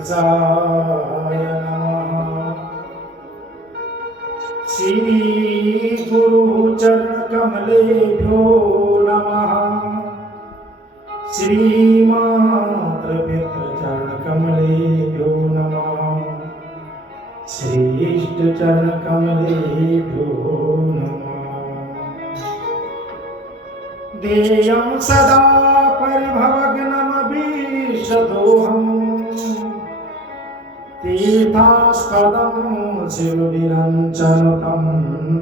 गणेशाय नमः। श्री गुरु चरण कमलेभ्यो नमः। श्रीमातृपितृ चरण कमलेभ्यो नमः। श्री इष्ट चरण कमलेभ्यो नमः। देयं सदा परिभवग्नमभीष्टदोहम् तीर्थास्पदं शिवविरञ्चनुतं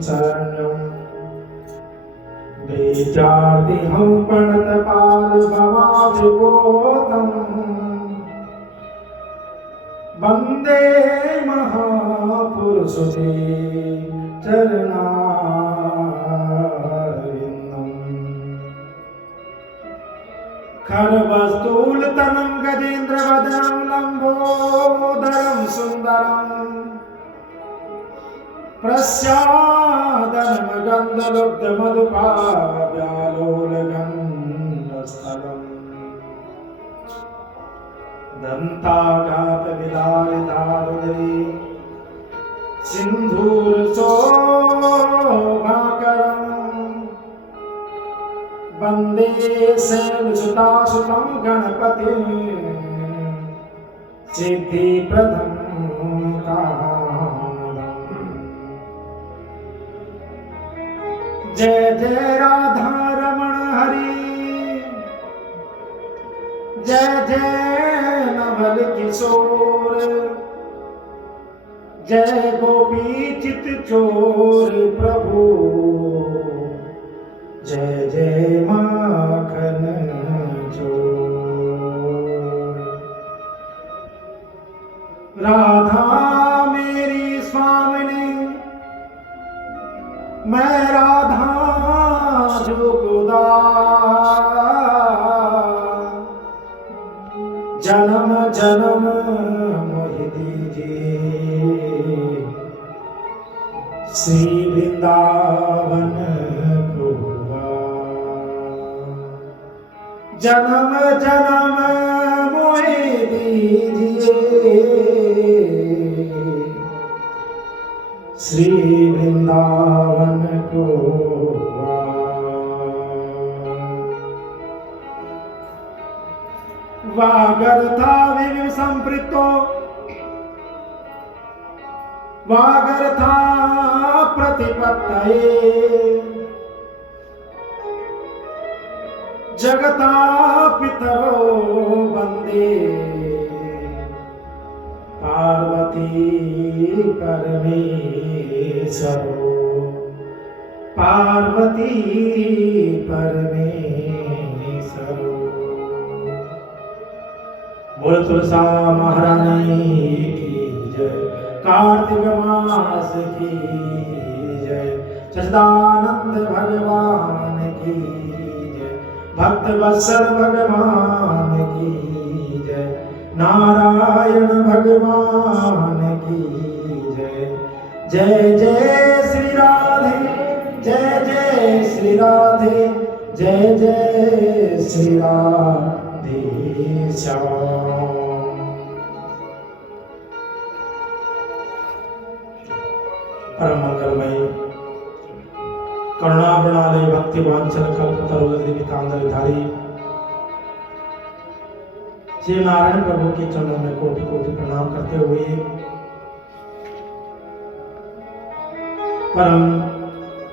शरण्यं वेद्यार्तिहं प्रणतपालभवाधिपोतम् वन्दे महापुरुषते चरणारविन्दम्। खरवस्तूलतनं गजेन्द्रवदनं लम्बोदरं सुन्दरम् प्रस्यादनमगन्धलब्धमधुपाव्यालोलगन्धस्थलम् दन्ताघातविदारिदारुदरी सिन्धूरशोभाकरम् वन्दे शैलसुतासुतं गणपतिं सिद्धिप्रदं कामदम्। जय जय राधा रमण हरि, जय जय नवल किशोर, जय गोपी चित चोर प्रभु, जय जय माखन चोर। राधा मेरी स्वामिनी, मैं राधा जोगदार, जन्म जन्म मोहि दीजिए श्री वृंदावन को। जन्म जन्म मोहि दीजिए श्री वृंदावन को। वागर्था विविध संपृक्तो वागर्था प्रतिपत्तये जगता पितरो वन्दे पार्वती परमेश्वरो। पार्वती परमेश्वरो। बोल तुलसा महारानी की जय, कार्तिक मास की जय, सच्चिदानंद भगवान की जय, भक्त वत्सल भगवान की जय, नारायण भगवान की जय। जय जय श्री राधे, जय जय श्री राधे, जय जय श्री राधे श्याम। परम मंगलमय करुणा प्रणाली भक्ति वांछन कल्पतरुधारी श्री नारायण प्रभु के चरणों में कोटि कोटि प्रणाम करते हुए परम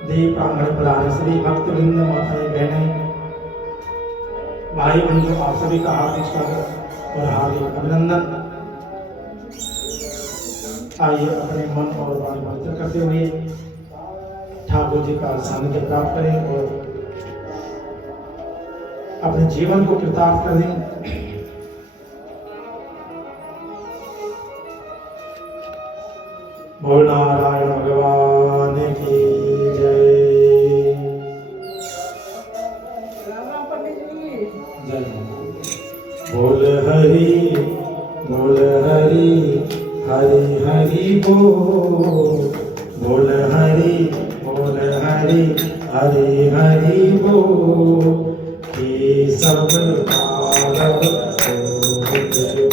देव प्रांगण पधारे श्री भक्तवृंद, माताएं, बहनें, भाई बंधु, आप सभी का हार्दिक स्वागत और हार्दिक अभिनंदन। आइए अपने मन और वाणी पवित्र करते हुए ठाकुर जी का सानिध्य प्राप्त करें और अपने जीवन को कृतार्थ कर दें। बोल नारायण भगवान की जय। बोल हरि हरि हरि बोल। बोल हरि हरि हरि बोल। ये सब माधव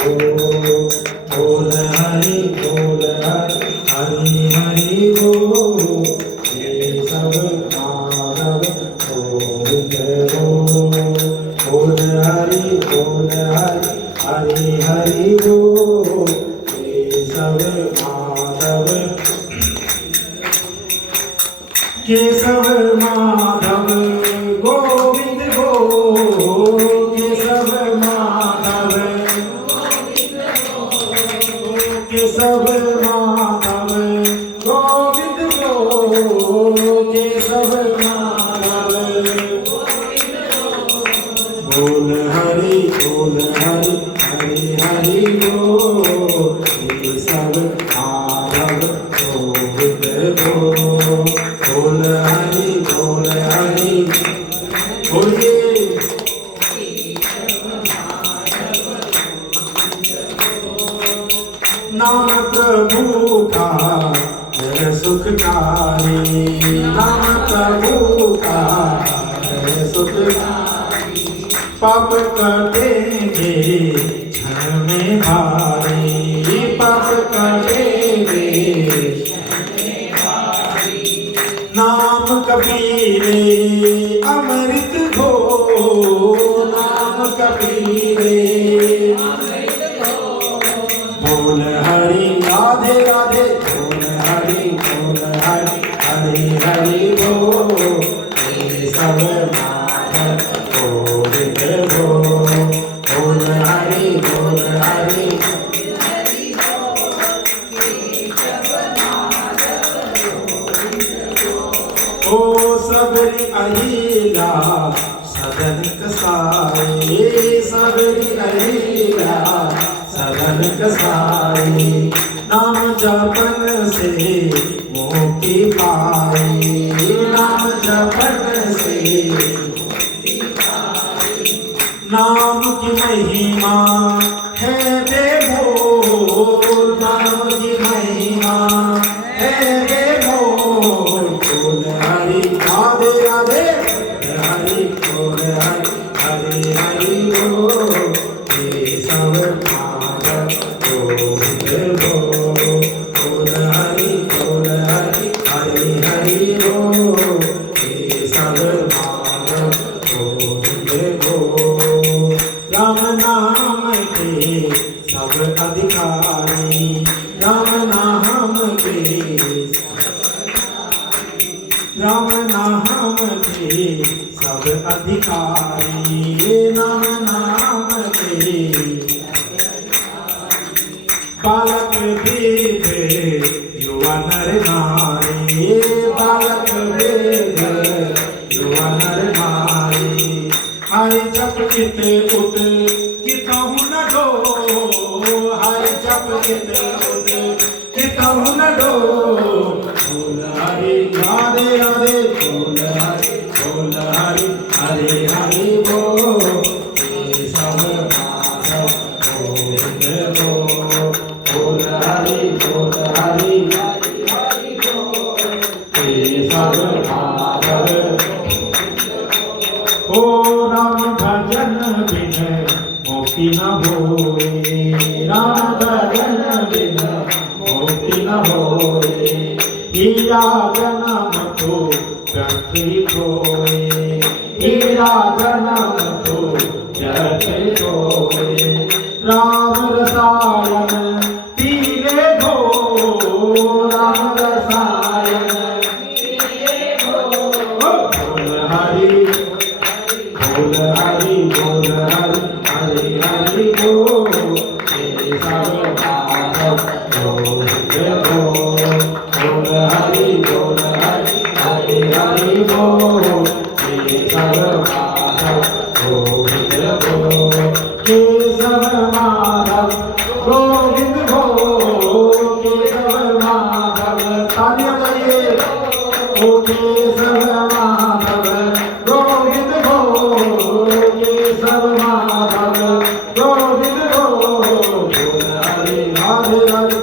बोल हरि हरि बोल केशव माधव केशव माधव गोविंद गो केशव माधव केशव माधव गोविंद गो केशव माधव बोल हरि हरि हरि बोल केशव माधव गोविंद गो बोल हरि बोलिए नाम प्रभु का है सुखकारी नाम प्रभु का है सुखकारी पाप कटेंगे क्षण में भारी पाप कटेंगे नाम कबीरे अमृत घो नाम कबीरे बोल हरि राधे राधे बोल हरि हरि हरि बोल केशव माधव गोविंद गो बोल हरि ओ सबरी अहिला सदन कसाई सबरी अहिला सदन कसाई नाम जपन से मुक्ति पाई नाम जपन से नाम की महिमा है बेमोल नाम की महिमा है बेमोल बोल हरि राधे राधे हरि बोल हरि हरि बोल केशव माधव गोविंद गो बोल हरि हरि हरि बोल केशव माधव गोविंद गो राम नाम के सब अधिकारी राम नाम के राम नाम के सब अधिकारी राम नाम के बालक वेद युवा नर नारी बालक वेद युवा नर नारी हरि जप चित उत कितहु न डो हरि जप चित उत कितहु न डो बोल हरि राधे राधे बोल हरि हरि हरि बोल केशव माधव गोविंद गो बोल हरि केशव माधव ओ राम भजन बिन मुक्ति न होए राम भजन बिन मुक्ति न होए हीरा जन्म तो व्यर्थ होए हीरा जन्म तो व्यर्थ होए राम रसायन पीले भो राम रसायन पीले भो बोल हरि हरि हरि बोल केशव माधव गोविंद गो बोल हरि हरि हरि बोल केशव माधव गोविंद गो केशव माधव गोविंद गो केशव माधव तालियां बजाइए ओ केशव माधव गोविंद गो केशव माधव गोविंद गो बोल हरि राधे राधे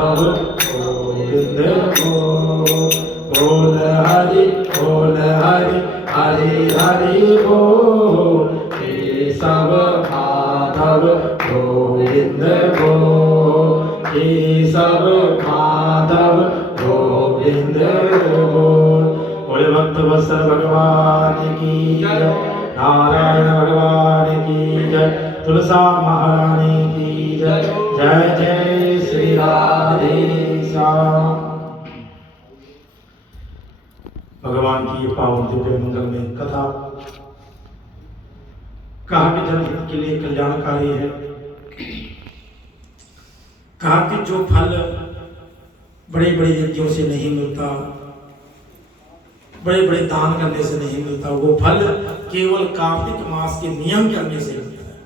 माधव गोविंद बोल हरि हरि हरि बोल केशव माधव गोविंद बोल केशव माधव गोविंद बोल। बोले भक्त वत्सल भगवान की जय, नारायण भगवान की जय, तुलसा महारानी की जय। जय जय श्री राधे श्याम। भगवान की पावन दिव्य मंगल में कथा कहा कि जनहित के लिए कल्याणकारी है। कहा कि जो फल बड़े बड़े यज्ञों से नहीं मिलता, बड़े बड़े दान करने से नहीं मिलता, वो फल केवल कार्तिक मास के नियम करने से मिलता है।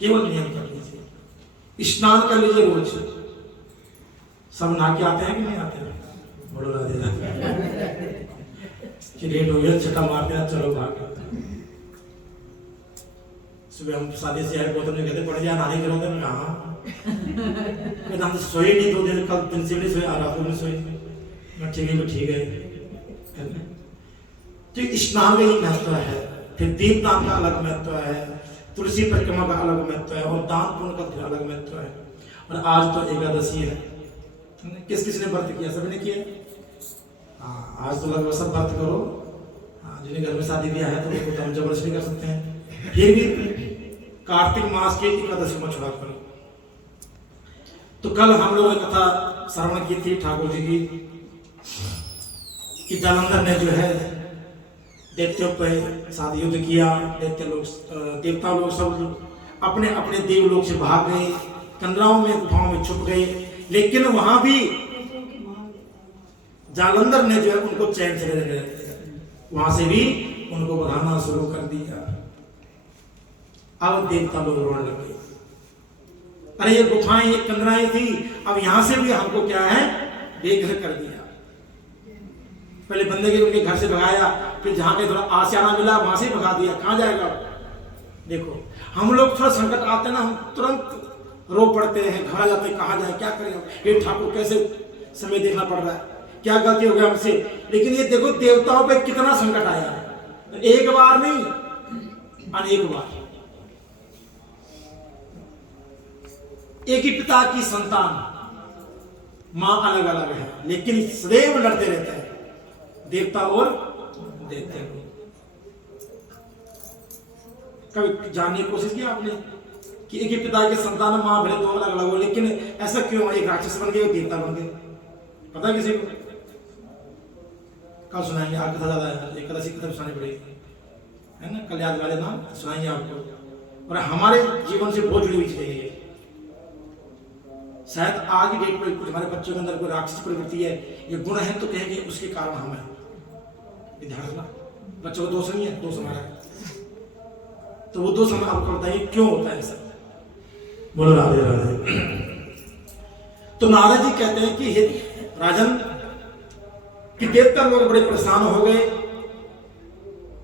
केवल नियम करने से। स्नान कर लीजिए रोज। सब नहा के आते हैं कि नहीं आते हैं? बोलो राधे राधे। कि लेट हो गया, छक्का मारते हैं, चलो भाग। सुबह हम शादी से आए, बहुत कहते पड़ जाए नहाने के रोते में कहाँ हम सोए नहीं 2 दिन, कल दिन से नहीं सोए, रात को नहीं सोए। मैं ठीक है। तो स्नान का ही महत्व है, फिर दीपदान का अलग महत्व है, तुलसी परिक्रमा का अलग महत्व है, और दान पुण्य का अलग महत्व है। और आज तो एकादशी है। किस किस ने व्रत किया? सबने किया। हाँ, आज तो लगभग सब व्रत करो। हाँ, जिन्हें घर में शादी ब्याह है तो उनको तो हम जबरदस्ती कर सकते हैं। फिर भी कार्तिक मास की एकादशी में छुड़ा करो। तो कल हम लोगों ने कथा श्रवण की थी ठाकुर जी की, कि जालंधर ने जो है दैत्यों पे साथ युद्ध किया। दैत्य लोग, देवता लोग सब अपने अपने देवलोक से भाग गए, कंदराओं में गुफाओं में छुप गए। लेकिन वहां भी जालंधर ने जो है उनको चैन से रहे, वहां से भी उनको बढ़ाना शुरू कर दिया। अब देवता लोग रोने लगे, अरे ये गुफाएं, ये कंदराएं थी, अब यहां से भी हमको क्या है, बेघर कर दिया। पहले बंदे के उनके घर से भगाया, फिर जहां के थोड़ा आशियाना मिला वहां से भगा दिया। कहां जाएगा? देखो हम लोग थोड़ा संकट आते ना, हम तुरंत रो पड़ते हैं, घर आ जाते, कहां जाए, क्या करें, ये ठाकुर कैसे समय देखना पड़ रहा है, क्या गलती हो गया हमसे। लेकिन ये देखो देवताओं पे कितना संकट आया है, एक बार नहीं अनेक बार। एक ही पिता की संतान, मां अलग अलग है, लेकिन सदैव लड़ते रहते हैं देवता और दैत्य। कभी जानने की कोशिश की आपने कि एक ही पिता के संतान, मां भले 2 अलग अलग हो, लेकिन ऐसा क्यों? एक राक्षस बन गए, देवता बन गए। पता किसी को? कल सुनाएंगे, आपको ज्यादा है, एकादशी कथा सुनानी पड़ेगी, है ना? कल याद वाले नाम सुनाएंगे आपको। और हमारे जीवन से बहुत जुड़ी हुई चीजें है। शायद आज की डेट में कुछ हमारे बच्चों के अंदर कोई राक्षसी प्रवृत्ति है, ये गुण है, तो कहेंगे उसके कारण हम हैं। ध्यान रखना, बच्चों का दोष नहीं है, दोष हमारा है। तो वो दोष हम आपको बताइए क्यों होता है ऐसा। बोलो राधे राधे। तो नारद जी कहते हैं कि हे राजन, कि देवता लोग बड़े परेशान हो गए,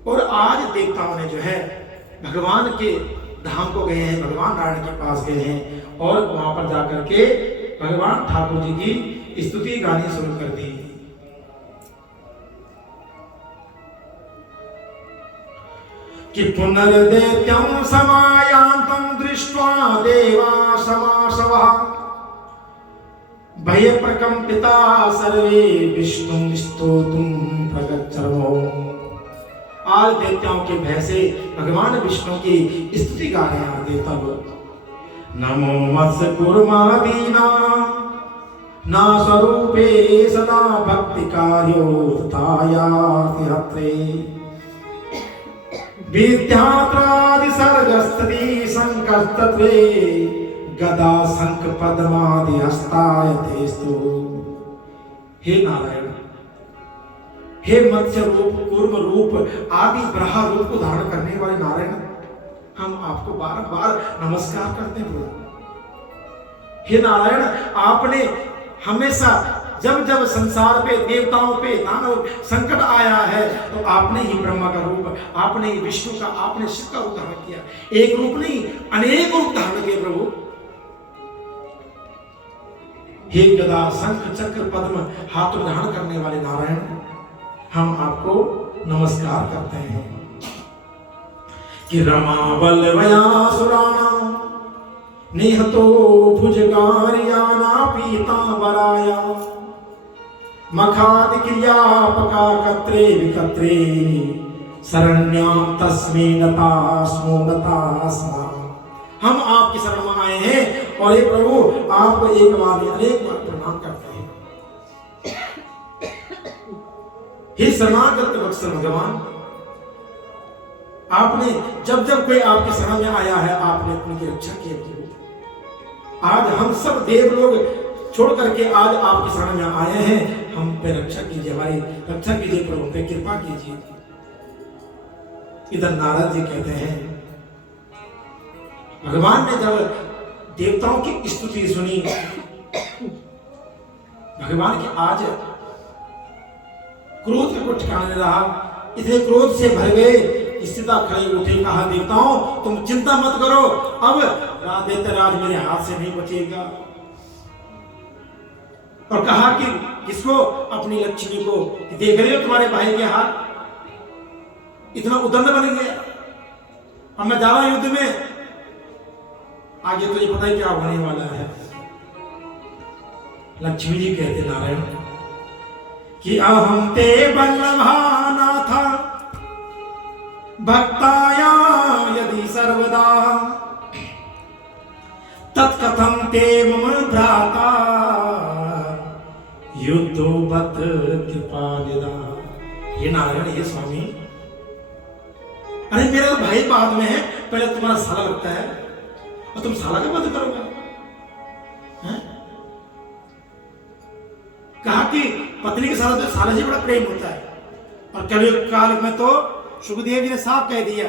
और आज देवताओं ने जो है भगवान के धाम को गए हैं, भगवान नारायण के पास गए हैं, और वहां पर जाकर के भगवान ठाकुर जी की स्तुति गानी शुरू कर दी। कि पुनर्दैत्यं समायान्तं दृष्ट्वा देवा समासवः भय प्रकंपिता सर्वे विष्णुं स्तोतुं प्रगच्छन्मो। आज देवताओं के भय से भगवान विष्णु की स्तुति गा रहे हैं देवता लोग। नमो मत्स्य कुर्मादीना ना स्वरूपे सदा भक्ति कार्यो तथायाति हत्रे विद्यात्रादि सर्गस्तति संकस्तत्वे गदा शंख पद्मादि हस्तायतेस्तु। हे नारायण, हे मत्स्य रूप, कूर्म रूप आदि ब्रह्म रूप को धारण करने वाले नारायण, हम आपको बार बार नमस्कार करते हैं। हे नारायण, आपने हमेशा जब जब संसार पे, देवताओं पे, दानव संकट आया है, तो आपने ही ब्रह्मा का रूप, आपने ही विष्णु का, आपने शिव का रूप धारण किया। एक रूप नहीं, अनेक रूप धारण किए प्रभु। हे गदा शंख चक्र पद्म हाथ में धारण करने वाले नारायण, हम आपको नमस्कार करते हैं कि रमावल वयासुराणा निहतो भुजगारियाना पीतांबराया मखादि क्रियापका कत्रे विकत्रे शरण्याम तस्मै नतास्मो नतास्मा। हम आपकी शरण में आए हैं और ये प्रभु आपको एक बार नहीं अनेक बार प्रणाम करते हैं। हे शरणागत वत्सल भगवान, आपने जब जब कोई आपके शरण में आया है आपने उनकी रक्षा की है। आज हम सब देव लोग छोड़ करके आज आपके शरण में आए हैं, हम पे रक्षा कीजिए, हमारी रक्षा कीजिए प्रभु, पे कृपा कीजिए। इधर नारद जी कहते हैं, भगवान ने जब देवताओं की स्तुति सुनी, भगवान के आज क्रोध को ठिकाना नहीं रहा, इतने क्रोध से भर गए, सीधा खड़े उठे, कहा देवताओं तुम चिंता मत करो, अब राज मेरे हाथ से नहीं बचेगा। और कहा कि किसको? अपनी लक्ष्मी को, देख रहे हो तुम्हारे भाई के हाथ इतना उदंड बन गया, अब मैं जा रहा युद्ध में, आगे तुझे पता है क्या होने वाला है। लक्ष्मी जी कहते नारायण कि अहम ते बल्लभानाथा भक्ताया यदि सर्वदा तत्कथम ते मम भ्राता युद्धो बत कृपानिदा। ये नारायण, ये स्वामी, अरे मेरा तो भाई बाद में है, पहले तुम्हारा साला लगता है और तुम साला का वध करोगे। कहा कि पत्नी के साथ तो साला से बड़ा प्रेम होता है, और कलयुग काल में तो सुखदेव जी ने साफ कह दिया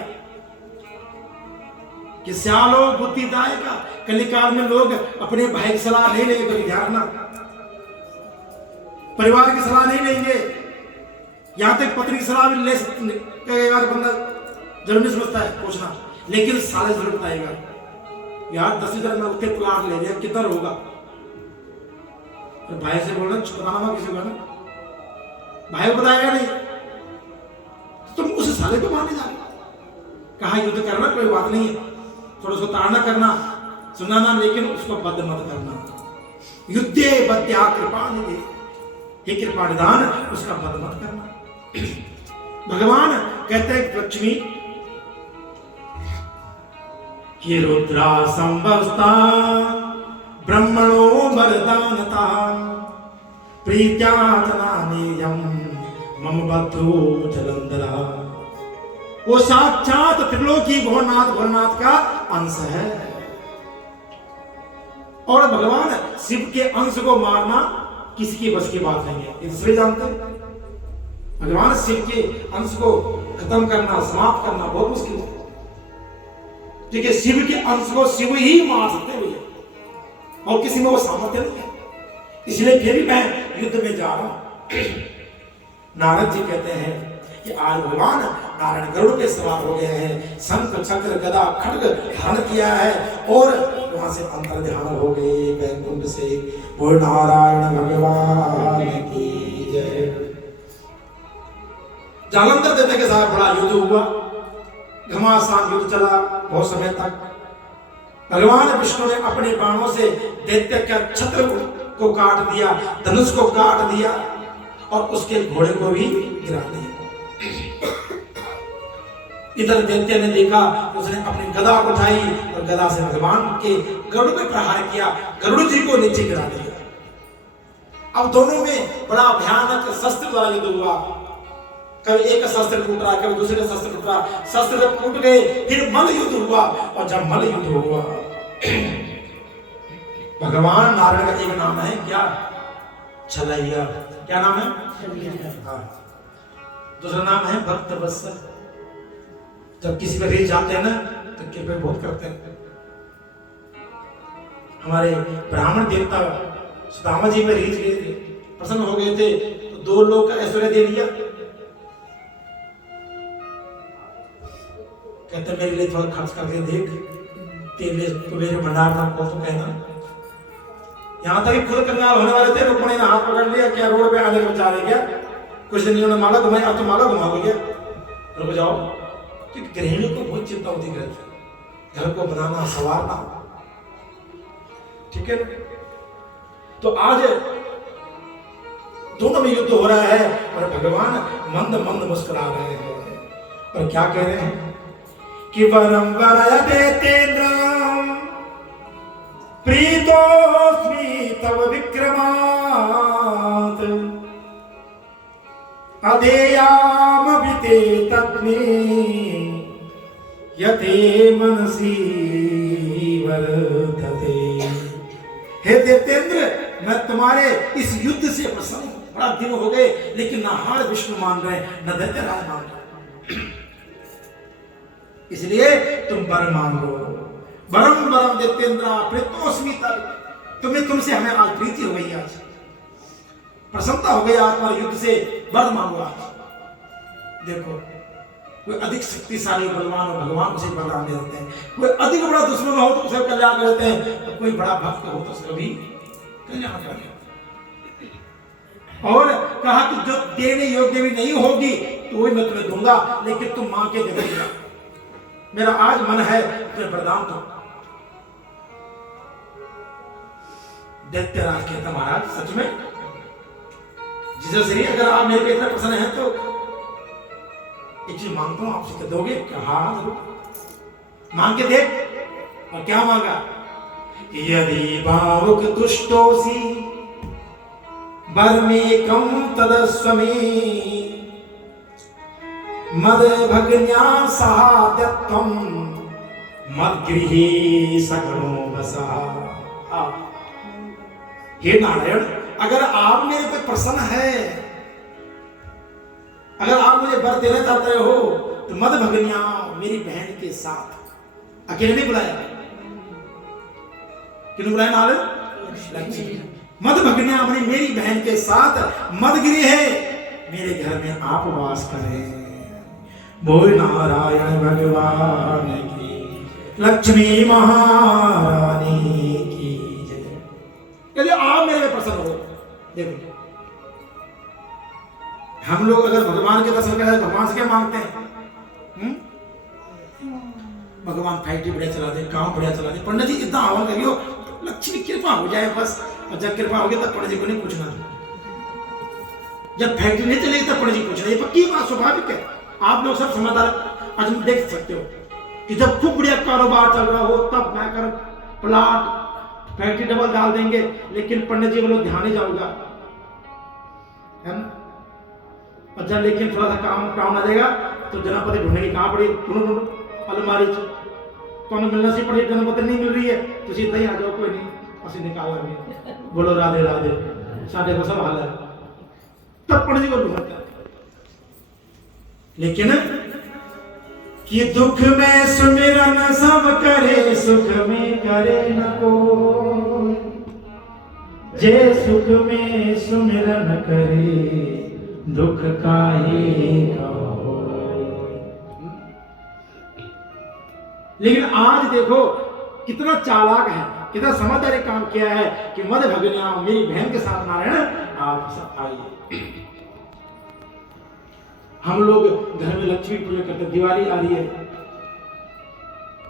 कि स्यालो बुद्धिदायक, कलिकाल में लोग अपने भाई की सलाह नहीं लेंगे, ध्यान रखना, परिवार की सलाह नहीं लेंगे, यहां तक पत्नी की सलाह भी ले कहेगा तो बंदा जरूर नहीं समझता है पूछना, लेकिन साले जरूर बताएगा यार 10,000 में उतने प्लाट ले लिया कितना होगा। तो भाई से बोलना बताना किसी को, भाई को बताएगा नहीं, तुम उस साले को मारने जा रहे। कहा युद्ध करना कोई बात नहीं है, थोड़ा उसको ताड़ना करना सुनाना, लेकिन उसको बद्ध मत करना। युद्धे बद्या कृपा निधे, हे कृपा निधान उसका बद्ध मत करना। भगवान कहते हैं लक्ष्मी कि रुद्रा संभवस्ता ब्रह्मणो वरदानता प्रीत्यातनानेयम मम बद्धो जलंधरा। वो साक्षात त्रिलोकी भोलेनाथ का अंश है, और भगवान शिव के अंश को मारना किसी की बस की बात नहीं है, इसलिए जानते हैं भगवान शिव के अंश को खत्म करना, समाप्त करना बहुत मुश्किल है, क्योंकि शिव के अंश को शिव ही मार सकते हैं और किसी में वो सामर्थ्य नहीं है। इसलिए फिर भी मैं युद्ध में जा रहा हूं। नारद जी कहते हैं कि आज भगवान नारायण गरुड़ पे सवार हो गए हैं, शंख चक्र गदा खड्ग धारण किया है और वहां से अंतर ध्यान हो गए वैकुंठ से। बोल नारायण भगवान की जय। जालंधर देवता के साथ बड़ा युद्ध हुआ, घमासान युद्ध चला बहुत समय तक। भगवान विष्णु ने अपने बाणों से दैत्य का छत्र को काट दिया, धनुष को काट दिया और उसके घोड़े को भी गिरा दिया। इधर दैत्य ने देखा, उसने अपनी गदा उठाई और गदा से भगवान के गरुड़ पे प्रहार किया, गरुड़ जी को नीचे गिरा दिया। अब दोनों में बड़ा भयानक शस्त्र द्वारा युद्ध हुआ। कभी एक शस्त्र टूट रहा, कभी दूसरे का शस्त्र टूट रहा, शस्त्र जब टूट गए फिर मल्ल युद्ध हुआ, और जब मल्ल युद्ध हुआ भगवान नारायण का एक नाम है क्या? छलैया। क्या नाम है? हाँ। दूसरा नाम है भक्त वत्सल। जब किसी पे रीझ जाते हैं ना तो कृपा बहुत करते हैं। हमारे ब्राह्मण देवता सुदामा जी पे रीझ गए थे, प्रसन्न हो गए थे, तो 2 लोग का ऐश्वर्य दे दिया। कहते मेरे लिए थोड़ा खर्च करके देख, तेरे लिए मेरे भंडार ना खोल तो कहना, यहाँ तक कि खुद कंगाल होने वाले थे, रुक्मणी ने हाथ पकड़ लिया, क्या रोड पे आने का विचार है क्या? कुछ दिन इन्होंने माला घुमाई, अब तो माला घुमाओगे क्या? रुक जाओ। क्योंकि गृहिणी को बहुत चिंता होती है घर को बनाना, संवारना, ठीक है। तो आज दोनों में युद्ध हो रहा है और भगवान मंद मंद मुस्कुरा रहे हैं और क्या कह रहे हैं कि वरम वरयते तेन्द्रम प्रीतोस्मि तव विक्रमात् अधेयाम विते तत्मे यते मनसी वर्धते। हे देवेंद्र, मैं तुम्हारे इस युद्ध से प्रसन्न हूं। बड़ा दिन हो गए लेकिन न हार विष्णु मान रहे न दैत्यराज मान रहे, इसलिए तुम वर मांगो। वरम वरम देतेन्द्र प्रीतोस्मि तव, तुमसे हमें आज प्रीति हो गई, आज प्रसन्नता हो गई, आज तुम्हारे युद्ध से वर मांगो। आज देखो, कोई अधिक शक्तिशाली बलवान हो भगवान उसे वरदान दे देते हैं, कोई अधिक बड़ा दुश्मन हो तो उसे कल्याण कर देते हैं, तो कोई बड़ा भक्त हो तो उसका भी कल्याण कर देते हैं। और कहा कि जो देने योग्य भी नहीं होगी तो वही मैं तुम्हें दूंगा, लेकिन तुम मांग के देगा। मेरा आज मन है तुम्हें वरदान दो। दैत्यराज कहता महाराज सच में जिसे श्री, अगर आप मेरे पे इतना प्रसन्न हैं तो एक चीज मांगता हूं आपसे, क्या दोगे? हाँ जरूर, मांग के देख। और क्या मांगा? यदि भावुक तुष्टोसी बर्मेकं तदस्वमे मद भग्न्या सहाद्यत्वं मद्गृहे सगुणो वसः। हे नारायण, अगर आप मेरे पे प्रसन्न है, अगर आप मुझे वर देना चाहते हो तो मद भग्न्या, मेरी बहन के साथ, अकेले नहीं बुलाया, किन्होंने बुलाया? नारद लक्ष्मी। मद भग्न्या अपनी मेरी बहन के साथ मदगृह है, मेरे घर में आप वास करें। बोल नारायण भगवान की, लक्ष्मी महारानी की जय। यदि आप मेरे में प्रसन्न हो, देखो हम लोग अगर भगवान के दर्शन करें भगवान से क्या मांगते हैं? भगवान फैक्ट्री बढ़िया चला दे, काम बढ़िया चला दे, पंडित जी इतना हवन करियो लक्ष्मी कृपा हो जाए बस। और जब कृपा होगी तब पंडित जी को नहीं पूछना, जब फैक्ट्री नहीं चलेगी तब पंडित जी पूछना। ये पक्की बात, स्वाभाविक है। आप लोग सब समझदार आज देख सकते हो कि जब खूब बढ़िया कारोबार चल रहा हो तब मैं कर प्लाट फैक्ट्री डबल डाल देंगे, लेकिन पंडित जी को लोग ध्यान नहीं जाऊंगा, है ना। और जब लेकिन थोड़ा सा काम आ जाएगा तो जनपति ढूंढने की कहां पड़ी? ढूंढो अलमारी तो मिलना सी पड़ी, जनपति नहीं मिल रही है तो सीधा ही आ जाओ, कोई नहीं असि निकाल लेंगे, बोलो राधे राधे, साढ़े को सब हाल है, तब पंडित जी को ढूंढता है। लेकिन कि दुख में सुमिरन सब करे, सुख में करे न कोई, जे सुख में सुमिरन करे दुख काहे का होय। लेकिन आज देखो कितना चालाक है, कितना समझदारी काम किया है कि मद भग्न्या, मेरी बहन के साथ नारायण आप सब आइए। हम लोग घर में लक्ष्मी पूजा करते, दिवाली आ रही है,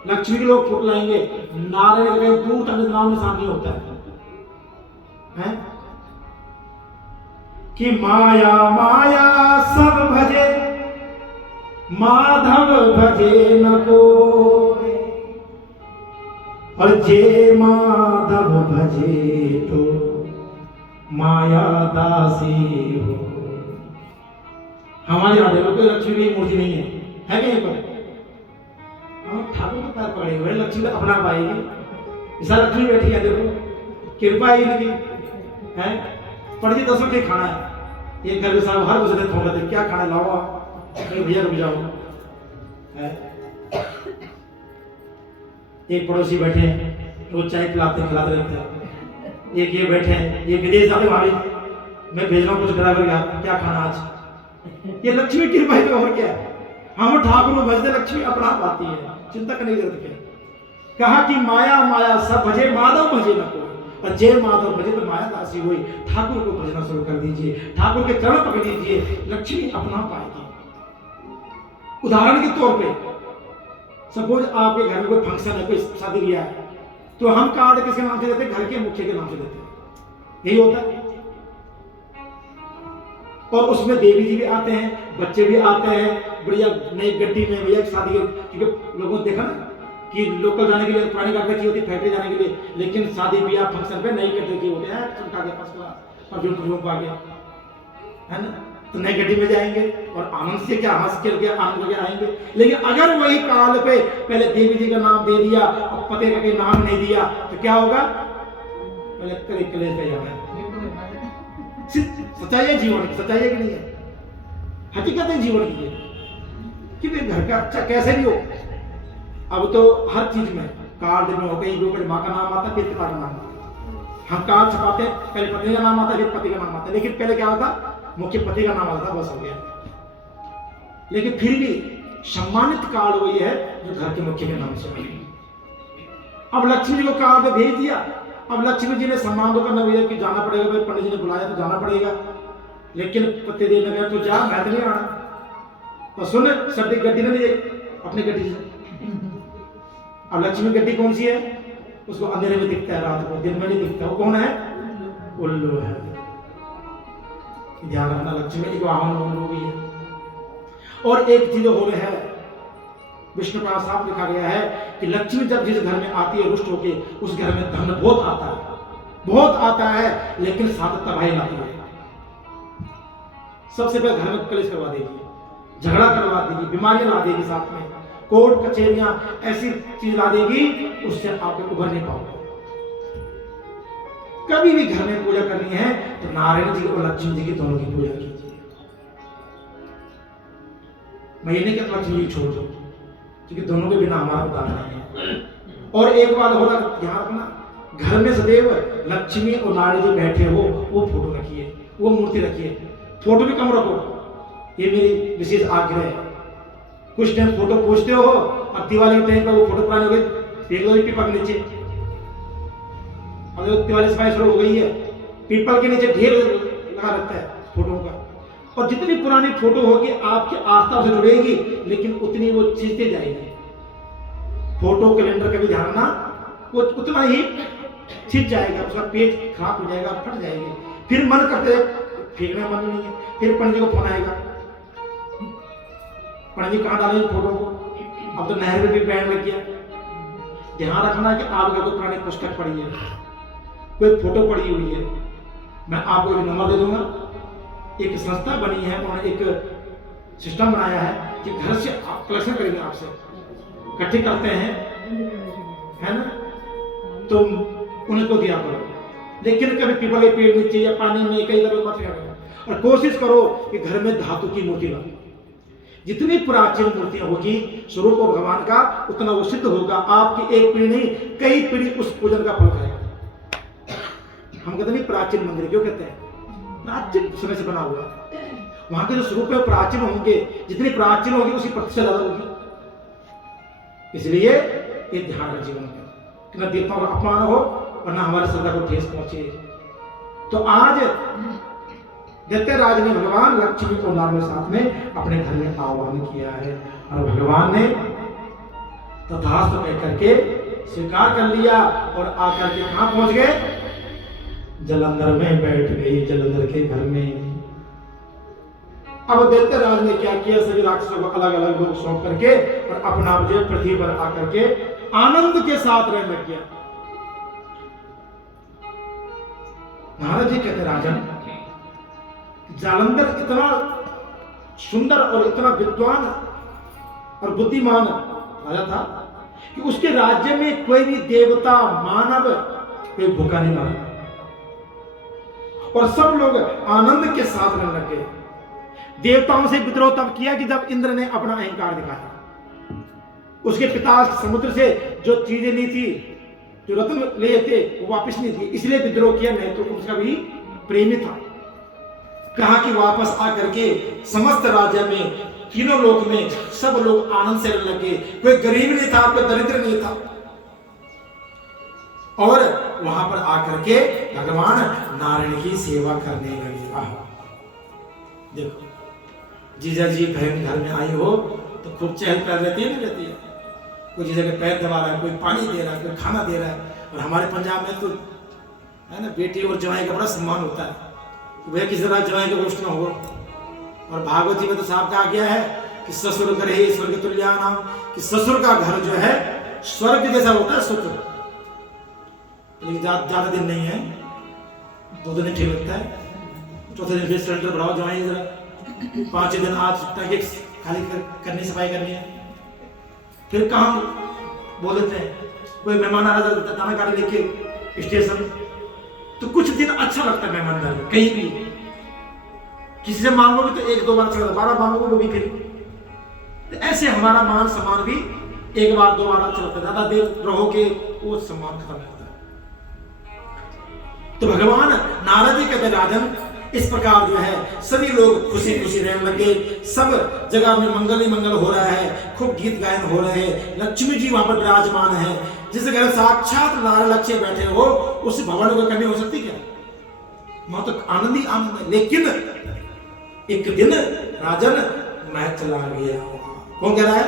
लक्ष्मी के लोग फूट लाएंगे, नारायण के कहीं दूर तक नाम निशान नहीं होता है कि माया माया सब भजे माधव भजे न कोई, और जे माधव भजे तो माया दासी हो। हमारे यहाँ देखो कोई लक्ष्मी की मूर्ति नहीं है कहीं पर? ठाकुर के पैर पकड़े हुए, लक्ष्मी का अपना पाएगी, ऐसा लक्ष्मी बैठी है, देखो कृपा ही इनकी है। पंडित जी 10 रुपये खाना है, एक घर के साहब हर दूसरे दिन फोन करते क्या खाना लाओ आप, भैया रुक जाओ। एक पड़ोसी बैठे हैं, रोज चाय पिलाते खिलाते रहते हैं, एक ये बैठे हैं, ये विदेश जाते भाभी मैं भेज रहा हूँ कुछ ड्राइवर क्या खाना आज। ये लक्ष्मी कृपा है तो और क्या है? हम ठाकुर में भजते लक्ष्मी अपना पाती है, चिंता करने की जरूरत क्या। कहा कि माया माया सब भजे माधव भजे न कोई, और जय माधव भजत माया दासी हुई, ठाकुर को भजना शुरू कर दीजिए, ठाकुर के चरण पकड़ लीजिए, लक्ष्मी अपना पाएगी। उदाहरण के तौर पे सपोज आपके घर में कोई फंक्शन है, कोई शादी ब्याह है, तो हम कार्ड किसके नाम से देते हैं? घर के मुखिया के नाम से देते हैं, यही होता है। और उसमें देवी जी भी आते हैं, बच्चे भी आते हैं, बढ़िया नई गड्डी में भैया शादी, क्योंकि लोगों ने देखा ना कि लोकल जाने के लिए पुरानी गाड़ी चाहिए होती है, फैक्ट्री जाने के लिए, लेकिन शादी ब्याह फंक्शन पे नई गड्डी चाहिए होते हैं, चमका के फर्स्ट क्लास परफ्यूम पा के, है ना, तो नई गड्डी में जाएंगे और आनंद से क्या हंस के आनंद करके आएंगे। लेकिन अगर वही काल पे पहले देवी जी का नाम दे दिया और पते का कोई नाम नहीं दिया तो क्या होगा? पहले कलेश पे जाना है। सच्चाई है जीवन की, सच्चाई है कि नहीं है? हकीकत है जीवन की, कि घर का अच्छा कैसे भी हो। अब तो हर चीज में कार्ड में हो गई, जो माँ का नाम आता है फिर पिता का नाम आता है। हम कार्ड छपाते हैं, पहले पत्नी का नाम आता है फिर पति का नाम आता है, लेकिन पहले क्या होता? मुख्य पति का नाम आता था, बस हो गया। लेकिन फिर भी सम्मानित कार्ड वही है जो घर के मुख्य के नाम से है। अब लक्ष्मी जी को कार्ड भेज दिया, अब लक्ष्मी जी ने सम्मान तो करना भैया कि जाना पड़ेगा, भाई पंडित जी ने बुलाया तो जाना पड़ेगा, लेकिन पत्ते देने गया तो जा, मैं तो नहीं आना। तो सुन, सर्दी गड्डी ने लिए अपनी गड्डी से। अब लक्ष्मी गड्डी कौन सी है? उसको अंधेरे में दिखता है, रात को, दिन में नहीं दिखता। वो कौन है? उल्लू है। ध्यान रखना, लक्ष्मी एक वाहन उल्लू भी है। और एक चीज और है, विष्णु पुराण साफ लिखा गया है कि लक्ष्मी जब जिस घर में आती है रुष्ट होके, उस घर में धन बहुत आता है, बहुत आता है, लेकिन साथ तबाही लाती है। सबसे पहले घर में कलेश करवा देगी, झगड़ा करवा देगी, बीमारियां ला देगी, साथ में कोर्ट कचहरियां ऐसी चीज ला देगी, उससे आप उभर नहीं पाओगे। कभी भी घर में पूजा करनी है तो नारायण जी और लक्ष्मी जी की दोनों की पूजा कीजिए। मैं ये नहीं कहता लक्ष्मी जी छोड़ दो, क्योंकि दोनों के बिना हमारा उदाहरण नहीं है। और एक बात होगा ध्यान रखना, घर में सदैव लक्ष्मी और नारायण जी बैठे हो, वो फोटो रखिए, वो मूर्ति रखिए, फोटो भी कम रखो, ये मेरी विशेष आग्रह है। कुछ टाइम फोटो पूछते हो और दिवाली के टाइम पर वो फोटो पुरानी हो गई, देख लो पीपल के नीचे, अब दिवाली सफाई शुरू हो गई है, पीपल के नीचे ढेर लगा रहता है फोटो का। और जितनी पुरानी फोटो होगी आपकी आस्था से जुड़ेगी, लेकिन उतनी वो खींचते जाएगी। फोटो कैलेंडर का भी ध्यान रखना, वो उतना ही खींच जाएगा, उसका पेज खराब हो जाएगा, फट जाएगी, फिर मन करते फेंकने मन नहीं है, फिर पंडित को फोन आएगा, पंडित जी कहाँ डालेंगे फोटो को? अब तो नहर में भी बैन लग गया। ध्यान रखना कि आपका कोई पुरानी पुस्तक पड़ी है, कोई फोटो पड़ी हुई है, मैं आपको एक नंबर दे दूंगा। एक संस्था बनी है, उन्होंने एक सिस्टम बनाया है कि घर से आप कलेक्शन करेंगे, आपसे इकट्ठे करते हैं, है ना, तो उन्हें को दिया करो, लेकिन कभी पीपल के पेड़ नीचे या पानी में कई तरह मत करो। और कोशिश करो कि घर में धातु की मूर्ति लाओ। जितनी प्राचीन मूर्तियां होगी स्वरूप भगवान का, उतना वो सिद्ध होगा। आपकी एक पीढ़ी नहीं, कई पीढ़ी उस पूजन का फल खाएगा। हम कहते नहीं प्राचीन मंदिर, क्यों कहते हैं? प्राचीन समय से बना हुआ, वहां के जो स्वरूप है प्राचीन होंगे, जितनी प्राचीन होगी उसी प्रतिशत ज्यादा होगी। इसलिए ये ध्यान रख जीवन में कि न देवताओं का अपमान हो और न हमारे श्रद्धा को ठेस पहुंचे। तो आज दैत्यराज ने भगवान लक्ष्मी को नारायण के साथ में अपने घर में आह्वान किया है, और भगवान ने तथास्तु कह करके स्वीकार कर लिया और आकर के कहां पहुंच गए? जलंधर में बैठ गई, जलंधर के घर में। अब दैत्यराज ने क्या किया? सभी राक्षसों को अलग अलग लोग सौंप करके और अपना जो पृथ्वी पर आकर के आनंद के साथ रहने लग गया। महाराज जी कहते राजन, जालंधर इतना सुंदर और इतना विद्वान और बुद्धिमान राजा था कि उसके राज्य में कोई भी देवता मानव कोई भूखा नहीं मरा, और सब लोग आनंद के साथ रहने लग गए। देवताओं से विद्रोह तब किया कि जब इंद्र ने अपना अहंकार दिखाया। उसके पिता समुद्र से जो चीजें ली थी, जो रत्न लिए थे, वो वापस नहीं दिए, इसलिए विद्रोह किया। नहीं तो उसका भी प्रेमी था। कहा कि वापस आकर के समस्त राज्य में, तीनों लोक में सब लोग आनंद से रहने लगे। कोई गरीब नहीं था, कोई दरिद्र नहीं था। और वहां पर आकर के भगवान नारायण की सेवा करने लगे। देखो जीजा जी बहन घर में आई हो तो खूब चहल पहल रहती है, नहीं रहती है? कोई जीजा के पैर दबा रहा है, कोई पानी दे रहा है, कोई खाना दे रहा है। और हमारे पंजाब में तो है ना, बेटी और जवाई का बड़ा सम्मान होता है, वह किसी तरह जवाई का गोष्ठ ना हो। और भागवत जी में तो साफ कहा गया है कि ससुर घर ही स्वर्ग तुल्या नाम, कि ससुर का घर जो है स्वर्ग जैसा होता है सुख। लेकिन ज्यादा दिन नहीं है, 2 दिन ठीक लगता है, चौथे दिन फिर सिलेंडर बढ़ाओ जवाई जरा, 5 दिन आज टैंक खाली करनी, सफाई करनी है। फिर कहाँ बोल देते हैं, कोई मेहमान आ रहा था दाना गाड़ी लेके स्टेशन, तो कुछ दिन अच्छा लगता है मेहमानदारी कहीं भी, किसी से मांगोगे तो 1-2 बार अच्छा, 12 मांगोगे वो भी फिर। तो ऐसे हमारा मान सम्मान भी 1 बार 2 बार अच्छा लगता है, ज्यादा देर रहोगे वो सम्मान खत्म होता है। तो भगवान नारद जी कहते राजन, इस प्रकार जो है सभी लोग खुशी खुशी रहने लगे, सब जगह में मंगल ही मंगल हो रहा है, खूब गीत गायन हो रहे हैं, लक्ष्मी जी वहां पर विराजमान है। जिस घर साक्षात नारायण लक्ष्मी बैठे हो उस भवन को कमी हो सकती क्या? वहां तो आनंद ही आनंद है। लेकिन एक दिन राजन मैं चला गया, कौन कह रहा है?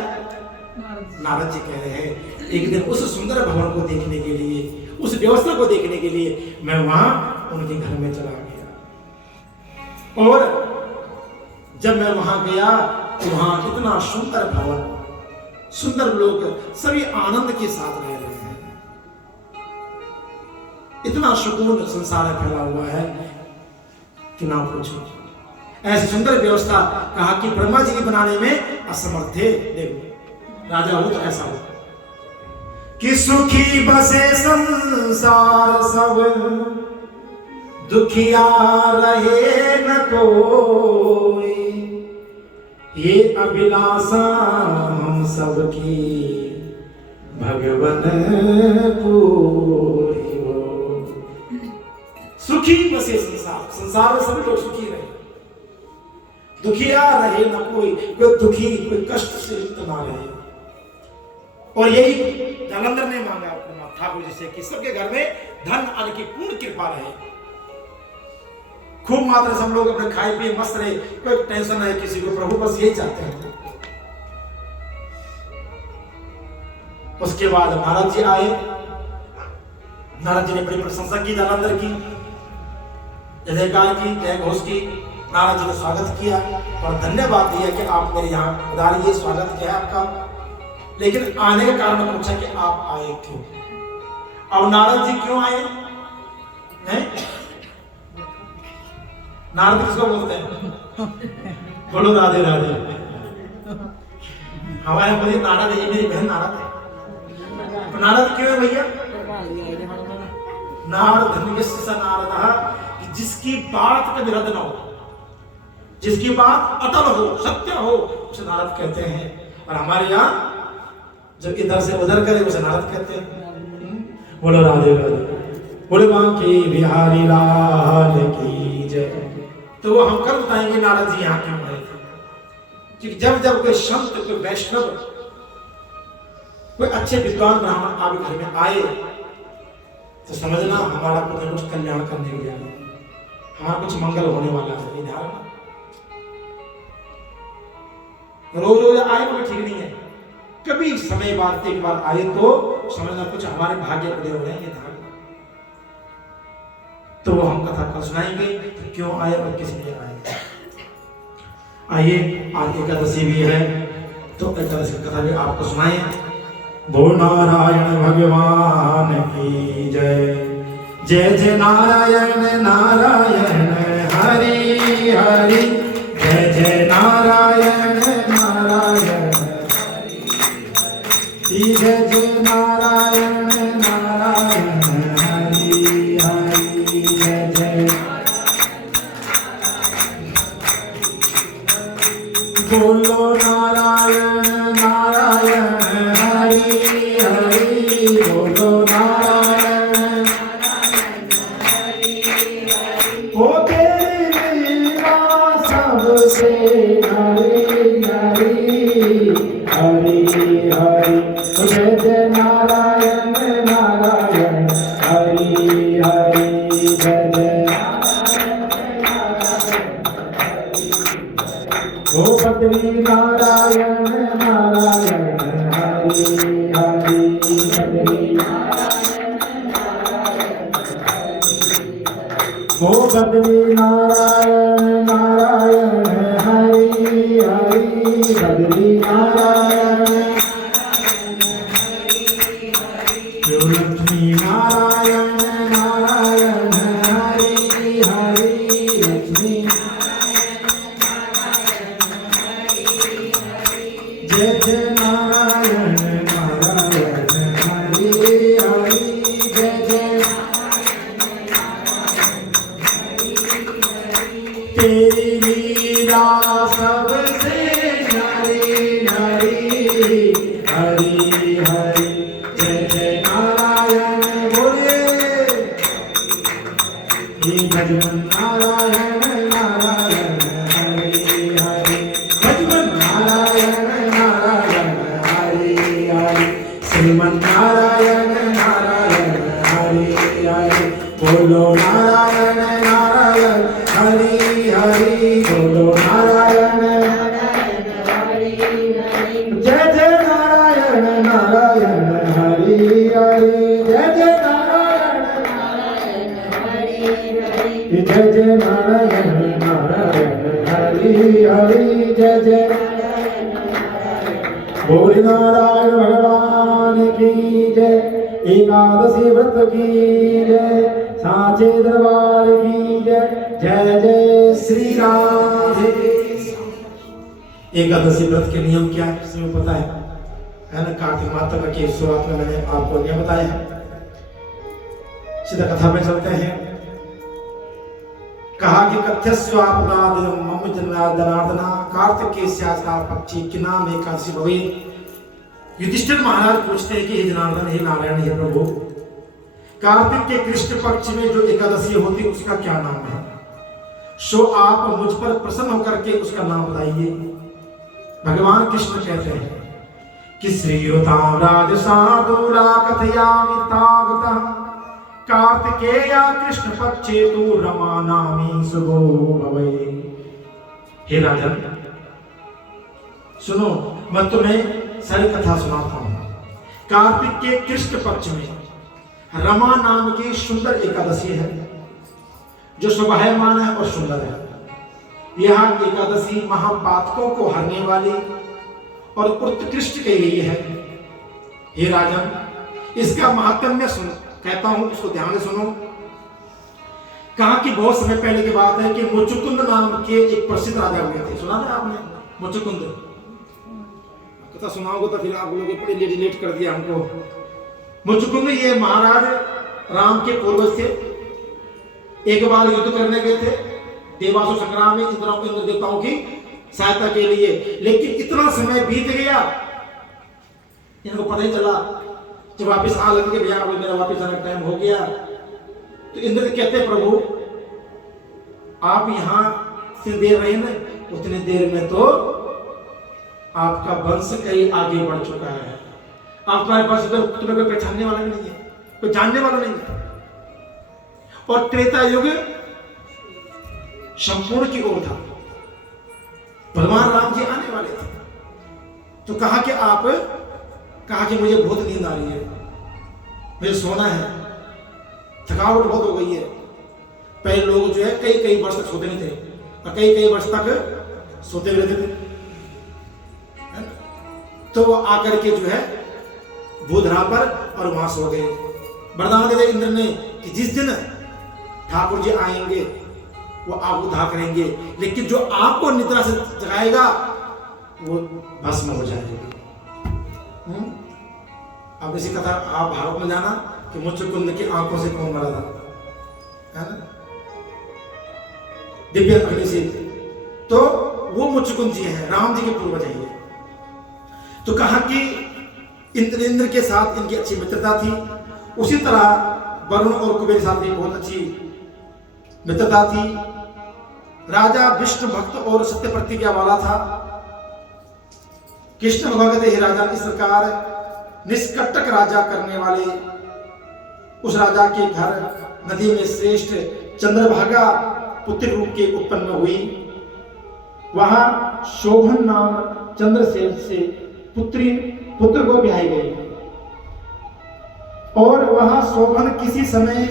नारद जी कह रहे हैं, एक दिन उस सुंदर भवन को देखने के लिए, उस व्यवस्था को देखने के लिए मैं वहां उनके घर में चला गया। और जब मैं वहां गया तो वहां इतना सुंदर भवन, सुंदर लोग सभी आनंद के साथ रह रहे हैं, इतना सुकून संसार में फैला हुआ है कि ना पूछो। ऐसी सुंदर व्यवस्था कहा कि ब्रह्मा जी की बनाने में असमर्थ थे। देखो राजा हो तो ऐसा हो कि सुखी बसे संसार सब, दुखिया रहे न कोई, ये अभिलाषा हम सबकी भगवन पूरी हो। सुखी बसे संसार, संसार में सभी लोग सुखी रहे, दुखिया रहे न कोई, कोई दुखी कोई कष्ट से युक्त ना रहे। और यही जालंधर ने मांगा ठाकुर जी से कि सबके घर में धन अन्न की पूर्ण कृपा रहे, खूब मात्रा से हम लोग अपने खाए पिए मस्त रहे, कोई टेंशन नहीं किसी को, प्रभु बस यही चाहते हैं। उसके बाद नारद जी आए, नारद जी ने बड़ी प्रशंसा की जालंधर की, जयकार की, जय घोष की। नारद जी ने स्वागत किया और धन्यवाद दिया कि आप मेरे यहाँ पधारिए, स्वागत किया आपका। लेकिन आने का कारण पूछा कि आप आए क्यों? अब नारद जी क्यों आए हैं? नारद किसको बोलते हैं? बोलो राधे राधे। हमारे बड़ी नारद है, मेरी बहन नारद है। नारद क्यों है भैया? नारद नारद, जिसकी बात कभी रद्द ना हो, जिसकी बात अटल हो, सत्य हो, उसे नारद कहते हैं। और हमारे यहाँ जब इधर से उधर करे उसे नारद कहते हैं। बोलो राधे राधे, बोलो बांके बिहारी लाल की जय। तो वो हम कल बताएंगे नारद जी यहाँ क्यों आए थे। क्योंकि जब जब कोई संत, कोई वैष्णव, कोई अच्छे विद्वान ब्राह्मण आपके घर में आए तो समझना हमारा कुछ न कुछ कल्याण करने के लिए आए, हमारा कुछ मंगल होने वाला है। ये ध्यान रखना, रोज रोज आए वो ठीक नहीं है, कभी समय बाद एक बार आए तो समझना कुछ हमारे भाग्य उदय हो रहे हैं। ये ध्यान, तो वो हम कथा कल सुनाएंगे तो क्यों आए और किस लिए आए। आइए आज एकादशी भी है तो एकादशी की कथा भी आपको सुनाए। बोल नारायण भगवान की जय। जय जय नारायण नारायण हरि हरि, जय जय नारायण नारायण हरि हरि, जय जय नारायण नारायण हरि हरि, जय जय। बोलो नारायण नारायण हरि हरि, बोलो नारायण हरि हरि, ओ तेरी लीला सबसे हरि हरि हरि हरि, जय जय नारायण नारायण हरि ओ बद्री नारायण नारायण हरि हरि बद्री ओ बद्री नारायण नारायण हरि हरि बद्री नारायण लक्ष्मी नारायण नारायण हरि हरि लक्ष्मी जय जय नारायण नारायण हरि हरि जय जय तेरी लीला सबसे न्यारी न्यारी हरि हरि जय जय नारायण बोले ये भजन नारायण नारायण हरि हरि भजन नारायण नारायण हरि हरि श्रीमन नारायण नारायण हरि हरि बोलो नारायण नारायण हरि हरि बोलो नारायण जय जय नारायण नारायण हरि हरि जय जय नारायण जय जय नारायण नारायण हरि हरि जय जय बोल नारायण भगवान की जय एकादशी व्रत की जय साचे दरबार की जय जय जय श्री राधे। एकादशी व्रत के नियम क्या है किसी को पता है ना? कार्तिक मास तक की शुरुआत में मैंने आपको नियम बताया है। सीधा कथा में चलते हैं। कहा कि कथ्यस्वापदादिनं मम जन्मार्दना कार्तिकेयस्याः पक्षी कि नाम एकादशी भवेत्। युधिष्ठिर महाराज पूछते हैं कि हे जनार्दन, हे नारायण, हे प्रभु, कार्तिक के कृष्ण पक्ष में जो एकादशी होती है उसका क्या नाम है? सो आप मुझ पर प्रसन्न होकर के उसका नाम बताइए। भगवान कृष्ण कहते हैं कि श्रीयुतां राजसाधुला कथयामि तावतः कार्तिकेया कृष्ण पक्षे तु रमा नामी शुभो भवे। हे राजन सुनो, मैं तुम्हें सारी कथा सुनाता हूं। कार्तिक के कृष्ण पक्ष में रमा नाम की सुंदर एकादशी है जो शोभायमान है और सुंदर है। यह एकादशी महापातकों को हरने वाली और उत्कृष्ट कही गई है। हे राजन, इसका महात्म्य सुन कहता हूं, उसको ध्यान से सुनो। कहा कि बहुत समय पहले की बात है कि मुचुकुंद नाम के एक प्रसिद्ध राजा हुए थे। सुना था आपने मुचुकुंद? कथा सुनाओगे तो फिर आप लोगों बड़े लेट कर दिया हमको। मुचुकुंद ये महाराज राम के पूर्वज थे। एक बार युद्ध करने गए थे देवासुर संग्राम में इंद्र देवताओं की सहायता के लिए, लेकिन इतना समय बीत गया इनको पता ही चला। जब वापिस आ लगे भैया अब मेरा वापिस आने का टाइम हो गया, तो इंद्र कहते प्रभु आप यहां से देर रहे ना, उतने देर में तो आपका वंश कहीं आगे बढ़ चुका है। आपका वंश तो तुम्हें कोई पहचानने वाला नहीं है, कोई जानने वाला नहीं है। और त्रेता युग संपूर्ण की ओर था, भगवान राम जी आने वाले थे। तो कहा कि मुझे बहुत नींद आ रही है, मुझे सोना है, थकावट बहुत हो गई है। पहले लोग जो है कई वर्ष तक सोते नहीं थे और कई वर्ष तक सोते रहते थे। तो वो आकर के जो है भूधरा पर और वहां सो गए। वरदान दे इंद्र ने कि जिस दिन ठाकुर जी आएंगे वो आपको उद्धार करेंगे, लेकिन जो आपको निद्रा से जगाएगा वो भस्म हो जाएगा। अब इसी कथा आप भारत में जाना कि मुचुकुंद की आंखों से कौन मरा था, है ना? दिव्य अग्नि से। तो वो मुचुकुंद जी हैं, राम जी के पूर्वज हैं। तो कहा कि इंद्र के साथ इनकी अच्छी मित्रता थी। उसी तरह वरुण और कुबेर के साथ भी बहुत अच्छी मित्रता थी। राजा विष्णु भक्त और सत्य प्रतिज्ञा वाला था। कृष्ण भगवान कहते हे राजा, इस प्रकार निष्कंटक राजा करने वाले उस राजा के घर नदी में श्रेष्ठ चंद्रभागा पुत्र रूप के उत्पन्न हुई। वहां शोभन नाम चंद्रसेन से पुत्र को ब्याही गई। और वहां शोभन किसी समय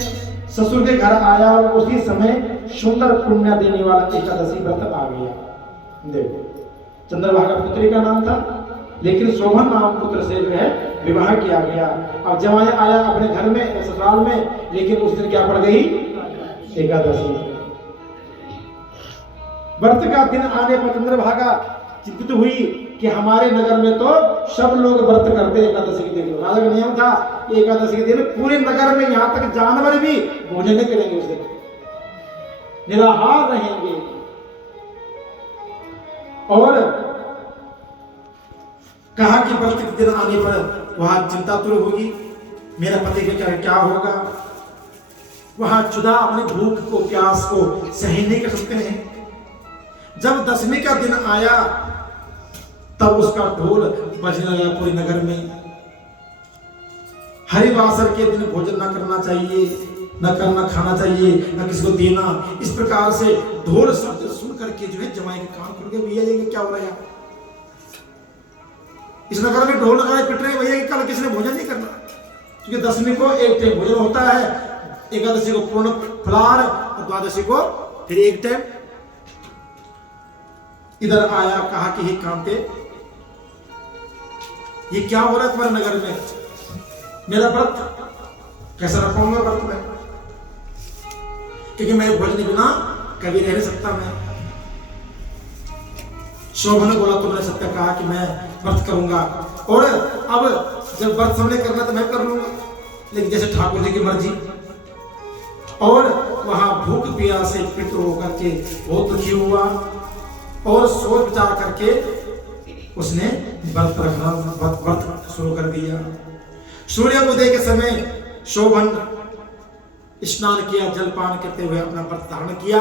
ससुर के घर आया और उसी समय सुंदर पुण्य देने वाला एकादशी व्रत आ गया। देखो, चंद्रभागा पुत्री का नाम था, लेकिन शोभन नाम पुत्र से जो है विवाह किया गया। अब जमाई आया अपने घर में ससुराल में, लेकिन उस दिन क्या पड़ गई? एकादशी। व्रत का दिन आने पर चंद्रभागा चिंतित हुई कि हमारे नगर में तो सब लोग व्रत करते एकादशी के दिन। राजा का नियम था एकादशी के दिन पूरे नगर में यहाँ तक जानवर भी भोजन नहीं करेंगे, उस दिन निराहार रहेंगे। और कहा कि व्रत के दिन आने पर वहां चिंता दूर होगी, मेरा पति का क्या होगा। वहां क्षुधा अपनी भूख को प्यास को सही नहीं कर सकते हैं। जब दशमी का दिन आया तब उसका ढोल बजने लगा पूरे नगर में। हरिवासर के दिन भोजन न करना चाहिए, न करना खाना चाहिए, न किसी को देना। इस प्रकार से ढोल शब्द सुन करके जो है जमाई के कान खुल गए, भैया ये क्या हो रहा है? इस नगर में ढोल लगाए पिट रहे भैया कि कल किसने भोजन नहीं करना, क्योंकि दशमी को एक टाइम भोजन होता है, एकादशी को पूर्ण फलाहार और द्वादशी को फिर एक टाइम। इधर आया, कहा कि हे कांते, ये क्या हो रहा है तुम्हारे नगर में? मेरा व्रत कैसे रखूंगा व्रत में, क्योंकि मैं भोजन बिना कभी रह नहीं सकता। मैं शोभन ने बोला तुमने सत्य कहा कि मैं व्रत करूंगा, और अब जब व्रत सबने करना तो मैं कर लूंगा, लेकिन जैसे ठाकुर जी की मर्जी। और वहां भूख प्यास से पिट होकर के बहुत दुखी हुआ और सोच विचार करके उसने व्रत रखना व्रत शुरू कर दिया। सूर्य उदय के समय शोभन स्नान किया, जलपान करते हुए अपना व्रत धारण किया,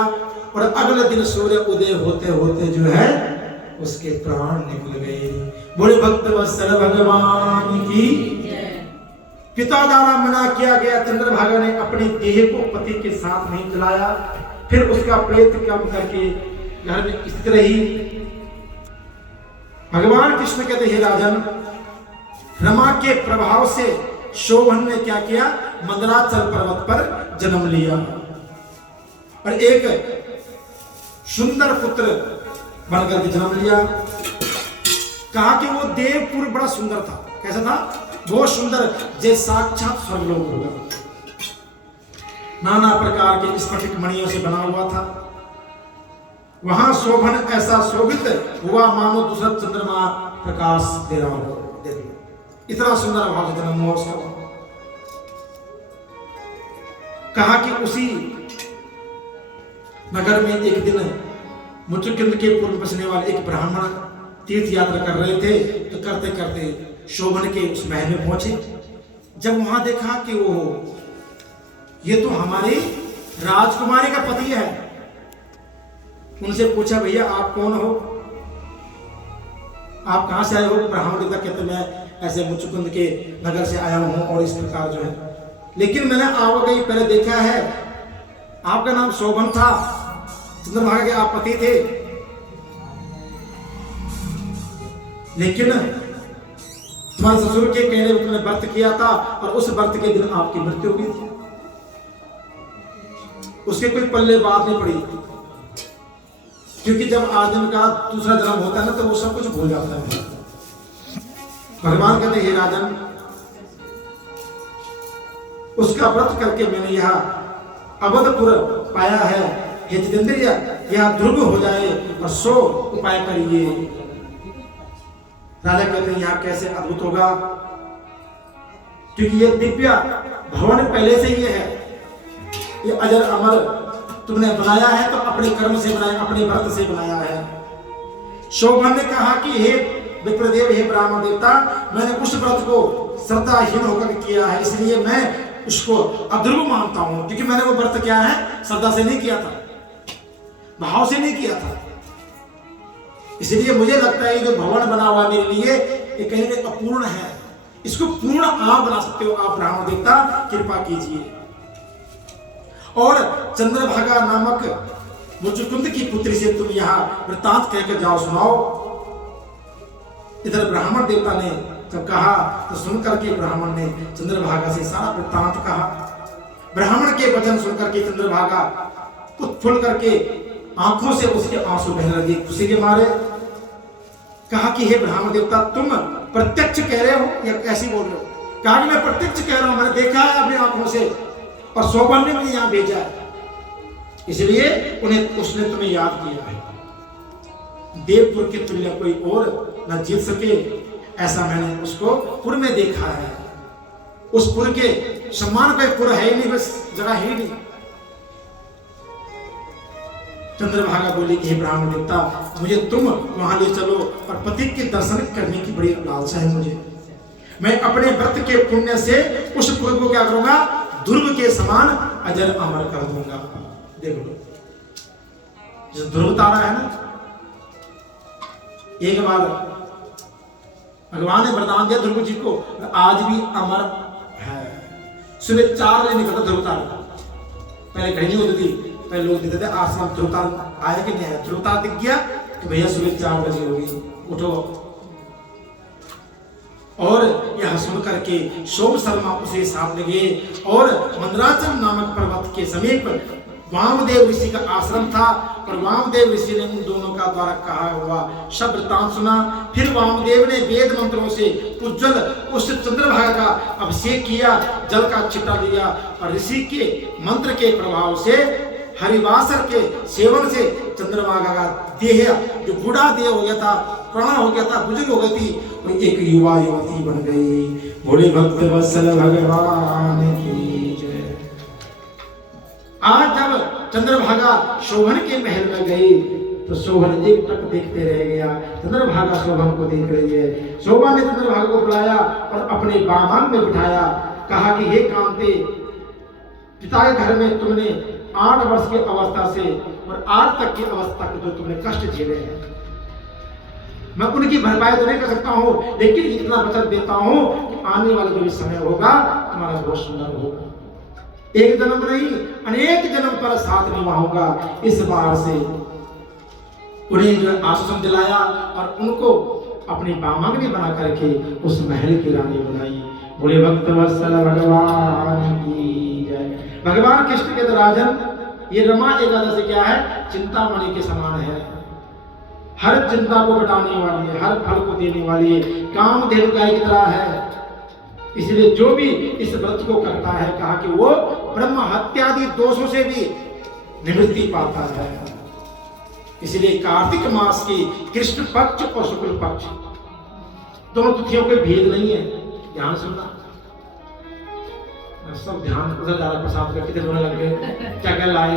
और अगले दिन सूर्य उदय होते होते जो है उसके प्राण निकल गए। बोले भक्त वत्सल भगवान की। पिता द्वारा मना किया गया चंद्रभागा ने अपनी देह को पति के साथ नहीं जलाया, फिर उसका प्रेत कर्म करके घर में स्थित रही। भगवान कृष्ण कहते हे राजन, रमा के प्रभाव से शोभन ने क्या किया? मंदराचल पर्वत पर जन्म लिया और एक सुंदर पुत्र बनकर के जन्म लिया। कहा कि वो देवपुर बड़ा सुंदर था। कैसा था? बहुत सुंदर, जैसे साक्षात स्वर्गलोक होगा। नाना प्रकार के स्फटिक मणियों से बना हुआ था। वहां शोभन ऐसा शोभित हुआ मानो दूसरा चंद्रमा प्रकाश दे रहा हो। इतना सुंदर भाव से जन्म हुआ उसका। कहा कि उसी नगर में एक दिन मुचुकुंद के पूर्व बसने वाले एक ब्राह्मण तीर्थ यात्रा कर रहे थे, तो करते करते शोभन के उस महल में पहुंचे। जब वहां देखा कि वो ये तो हमारी राजकुमारी का पति है, उनसे पूछा भैया आप कौन हो, आप कहां से आए हो? ब्राह्मण देवता कहते मैं ऐसे मुचुकुंद के नगर से आया हूं और इस प्रकार जो है, लेकिन मैंने आवागई पहले देखा है, आपका नाम शोभन था, चंद्रभागा के आप पति थे, लेकिन तुम्हारे ससुर के कहने में तुमने व्रत किया था और उस व्रत के दिन आपकी मृत्यु हुई थी। उसके कोई पल्ले बात नहीं पड़ी, क्योंकि जब आदमी का दूसरा जन्म होता है ना तो वो सब कुछ भूल जाता है। भगवान कहते हे राजन, उसका व्रत करके मैंने यह अवधपुर पाया है, हे जितेंद्रिय यह ध्रुव हो जाए और 100 उपाय करिए। राजा कहते हैं यहाँ कैसे अद्भुत होगा, क्योंकि ये दिव्य भवन पहले से ही है, ये अजर अमर तुमने बनाया है तो अपने कर्म से बनाया, अपने व्रत से बनाया है। शोभन ने कहा कि हे विप्रदेव, हे ब्राह्मण देवता, मैंने उस व्रत को श्रद्धाहीन होकर किया है, इसलिए मैं उसको अध्रुव मानता हूं, क्योंकि मैंने वो व्रत क्या है श्रद्धा से नहीं किया था, भाव से नहीं किया था। इसलिए मुझे लगता है जो भवन बना हुआ मेरे लिए ये कहीं ना अपूर्ण है, इसको पूर्ण आप बना सकते हो, आप ब्राह्मण देवता कृपा कीजिए। और चंद्रभागा नामक मुचुकुंद की पुत्री से तुम यहाँ वृत्तांत कहकर जाओ, सुनाओ। इधर ब्राह्मण देवता ने जब कहा तो सुनकर के ब्राह्मण ने चंद्रभागा से सारा वृत्तांत कहा। ब्राह्मण के वचन सुनकर के चंद्रभागा उत्फुल्ल करके आंखों से उसके आंसू बहने लगे खुशी के मारे। कहा कि हे ब्राह्मण देवता, तुम प्रत्यक्ष कह रहे हो या कैसी बोल रहे हो? कहा कि मैं प्रत्यक्ष कह रहा हूं, मैंने देखा है अपनी आंखों से, और शोभन ने मुझे यहाँ भेजा है, इसलिए उसने तुम्हें याद किया है। देवपुर के तुल्य कोई और न जीत सके, ऐसा मैंने उसको पुर में देखा है। उस पुर के सम्मान का पुर है ही नहीं, बस जगह ही नहीं। चंद्रभागा बोली कि हे ब्राह्मण देवता, मुझे तुम वहां ले चलो, और पति के दर्शन करने की बड़ी लालसा है मुझे। मैं अपने व्रत के पुण्य से उस पुर को क्या करूंगा, ध्रुव के समान अजर अमर कर दूंगा। देख लो, जो ध्रुव तारा है ना, एक बार भगवान ने वरदान दिया ध्रुव जी को, आज भी अमर है। सुबह 4 बजे निकलता ध्रुव तारा। पहले घड़ी नहीं होती थी, पहले लोग देते थे आसमान ध्रुव तारा आया कि नहीं आया। ध्रुव तारा दिख गया कि भैया सुबह 4 बजे होगी, उठो। और यह सुनकर के सोम शर्मा उसे साथ लगे, और मंदराचल नामक पर्वत के समीप वामदेव ऋषि का आश्रम था, और वामदेव ऋषि ने उन दोनों का द्वारा कहा हुआ सब वृत्तांत सुना। फिर वामदेव ने वेद मंत्रों से उज्जवल उस चंद्रभागा का अभिषेक किया, जल का छिटा लिया, और ऋषि के मंत्र के प्रभाव से हरिवासर के सेवन से चंद्रभागा का देह जो बूढ़ा देह हो गया था, पुराना हो गया था, बुजुर्ग हो गई थी, वो एक युवा युवती बन गई। भोले भक्त वत्सल भगवान की जय। आज जब चंद्रभागा शोभन के महल में गई तो शोभन एक टक देखते रह गया। चंद्रभागा शोभन को देख रही है। शोभन ने चंद्रभागा को बुलाया और अपने बागान में बिठाया। कहा कि हे कांते, पिता के घर में तुमने 8 वर्ष की अवस्था से और आज तक की अवस्था के जो तुमने कष्ट झेले हैं, मैं उनकी भरपाई तो नहीं कर सकता हूं, लेकिन इतना वचन देता हूं कि आने वाला जो भी समय होगा तुम्हारा बहुत सुंदर होगा। एक जन्म नहीं, अनेक जन्म पर साथ निभाऊंगा। इस बार से उन्हें जो आश्वासन दिलाया और उनको अपनी बामांगनी बना करके उस महल की रानी बनाई। बोले भक्त वत्सल भगवान की जय। भगवान कृष्ण के राजन, ये रमा एकादशी क्या है, चिंतामणि के समान है। हर चिंता को घटाने वाली है, हर फल को देने वाली है, कामधेनु गाय की तरह है। इसलिए जो भी इस व्रत को करता है, कहा कि वो ब्रह्म हत्यादि दोषों से भी निवृत्ति पाता है। इसलिए कार्तिक मास की कृष्ण पक्ष और शुक्ल पक्ष दोनों तिथियों के भेद नहीं है। ध्यान सुनना, सब ध्यान उधर ज्यादा प्रसाद करके कितने धोने लग गए, क्या क्या लाए,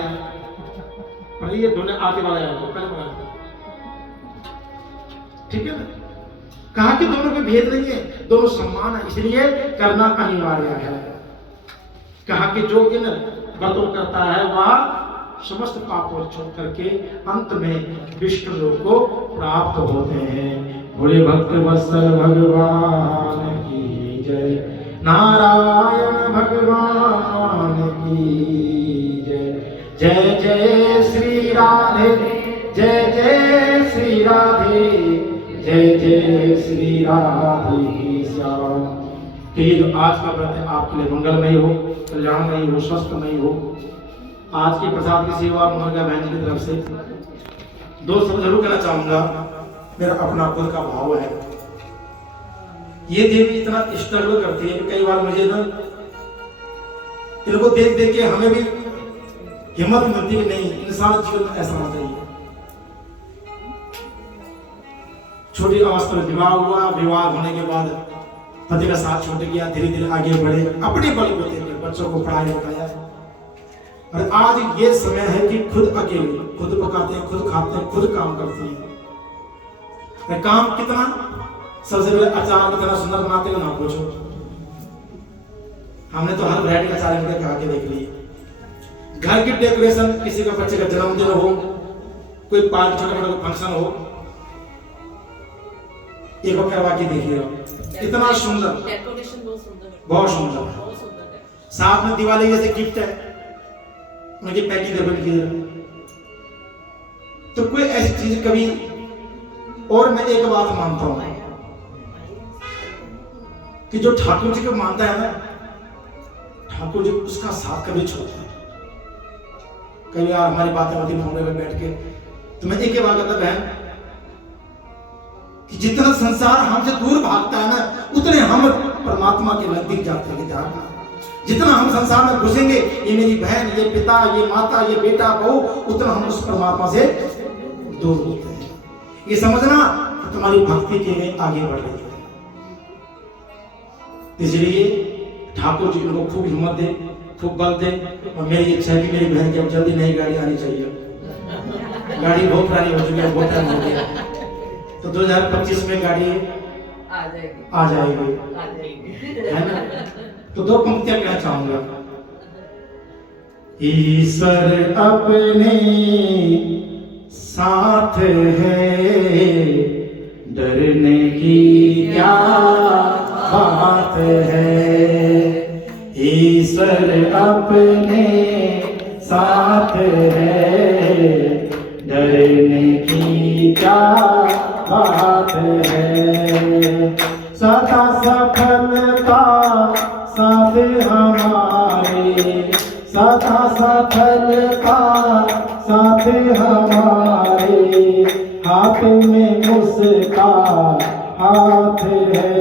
पर ये धोने आते वाला है, पहले बना, ठीक है ना। कहा कि दोनों के भेद नहीं है, दोनों समान है, इसलिए करना अनिवार्य है। कहा कि जो इन व्रतों करता है वह समस्त पापों छोड़ करके अंत में विष्णु लोक को प्राप्त होते हैं। बोले भक्त वत्सल भगवान की जय। नारायण भगवान की जय। जय जय श्री राधे, जय जय श्री राधे, जय जय श्री राधे श्याम। कि ये जो आज का व्रत है आपके लिए मंगलमय हो, कल्याणमय हो, स्वस्थमय हो। आज की प्रसाद की सेवा मुनगा बहन जी की तरफ से 2 शब्द जरूर कहना चाहूंगा। मेरा अपना खुद का भाव है, ये देवी इतना स्ट्रगल करती है, कई बार मुझे ना इनको देख देख के हमें भी हिम्मत मिलती है, नहीं इंसान जीवन में ऐसा होना चाहिए। छोटी अवस्था में विवाह हुआ, विवाह होने के बाद पति का साथ छोड़ गया, धीरे धीरे आगे बढ़े, अपने बलबूते पे बच्चों को पढ़ाया लिखाया। और आज ये समय है कि खुद अकेले, खुद पकाते हैं, खुद खाते हैं, खुद काम करती है। काम कितना, सबसे पहले अचार कितना सुंदर बनाते हो ना पूछो। हमने तो हर वैरायटी का अचार इनके खा के देख लिए। घर की डेकोरेशन, किसी का बच्चे का जन्मदिन हो, कोई पार्टी छोटा मोटा फंक्शन हो, एक बार करवा के देखिएगा, इतना सुंदर, डेकोरेशन बहुत सुंदर है। साथ में दिवाली जैसे गिफ्ट है, उनकी पैकिंग करके तो कोई ऐसी चीज कभी। और मैं एक बात मानता हूं कि जो ठाकुर जी को मानता है ना, ठाकुर जी उसका साथ कभी छोड़ता है। कभी यार हमारी बातें होती फोन में बैठ के, तो मैं एक ही बात कहता बहन कि जितना संसार हमसे दूर भागता है ना, उतने हम परमात्मा के नजदीक जाते हैं। ध्यान रखना, जितना हम संसार में घुसेंगे, ये मेरी बहन, ये पिता, ये माता, ये बेटा, बहू, उतना हम उस परमात्मा से दूर होते हैं। ये समझना तुम्हारी भक्ति के लिए आगे बढ़ रही है। इसलिए ठाकुर जी इनको खूब हिम्मत दे, खूब बल दे। और मेरी इच्छा है कि मेरी बहन की अब जल्दी नई गाड़ी आनी चाहिए। गाड़ी बहुत पुरानी हो चुकी है, बहुत टाइम हो गया। तो 2025 में गाड़ी आ जाएगी, है ना। तो दो पंक्तियां कहना चाहूंगा। ईश्वर अपने साथ है, डरने की क्या बात है। ईश्वर अपने साथ है, डरने की क्या बात है। सदा सफलता साथ हमारे, सदा सफलता साथ हमारे। हाथ में उसका हाथ है,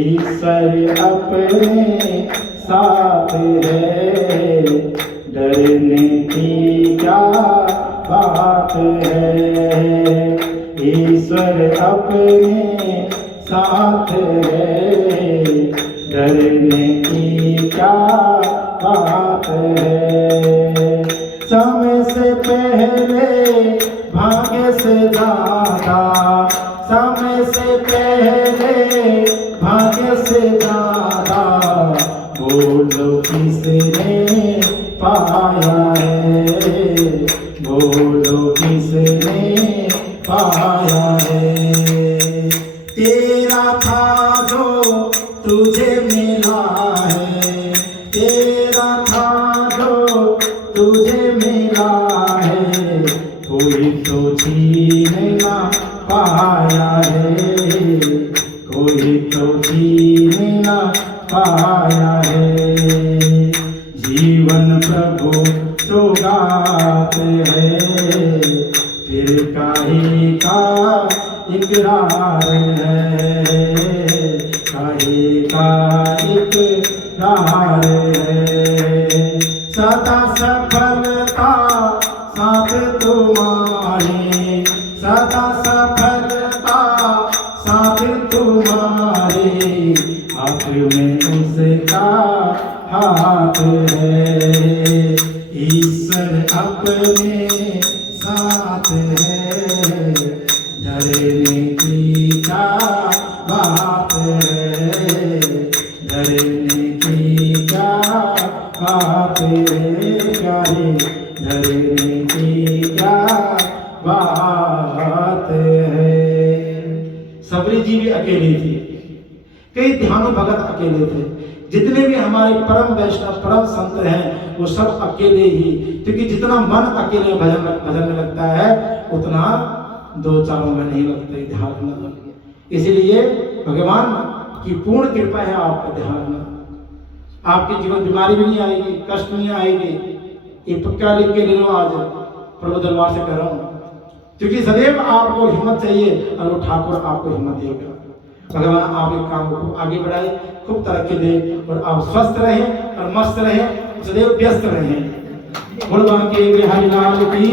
ईश्वर अपने साथ है, डरने की क्या बात है। ईश्वर अपने साथ है, डरने की क्या बात है। समय से पहले भाग्य से ज्यादा, समय से पहले भाग्य से ज्यादा, बोलो किसने पाया है, बोलो किसने पाया है। तेरा था जो तुझे मिला है, तेरा था जो तुझे मिला है, कोई तो छीन ना पाया है, कोई तो छीन ना पाया है। जीवन प्रभु सौगात है, फिर काहे का इकरार है, काहे का इकरार है। सदा सफलता साथ तुम्हारे, सदा सफलता साथ तुम्हारे। हाथ में उसका हाथ है, ईश्वर अपने साथ है, डरने की क्या बात है, डरने की क्या बात है, डरने की क्या बात है। सबरी जी भी अकेली थी, कई ध्यानु भगत अकेले थे। जितने भी हमारे परम वैष्णव परम संत हैं वो सब अकेले ही, क्योंकि जितना मन अकेले भजन में लगता है उतना दो चारों में नहीं लगता ध्यान रखना। इसलिए भगवान की पूर्ण कृपा है आप पर ध्यान रखना। आपके जीवन बीमारी भी नहीं आएगी, कष्ट नहीं आएगी। ये पक्का लिख के ले लो, आज प्रभु दरबार से कह रहा हूँ, क्योंकि सदैव आपको हिम्मत चाहिए और वो ठाकुर आपको हिम्मत देगा। भगवान आपके काम को आगे बढ़ाए, खूब तरक्की दे और आप स्वस्थ रहें और मस्त रहें, सदैव व्यस्त रहें। भगवान के बिहारी लाल की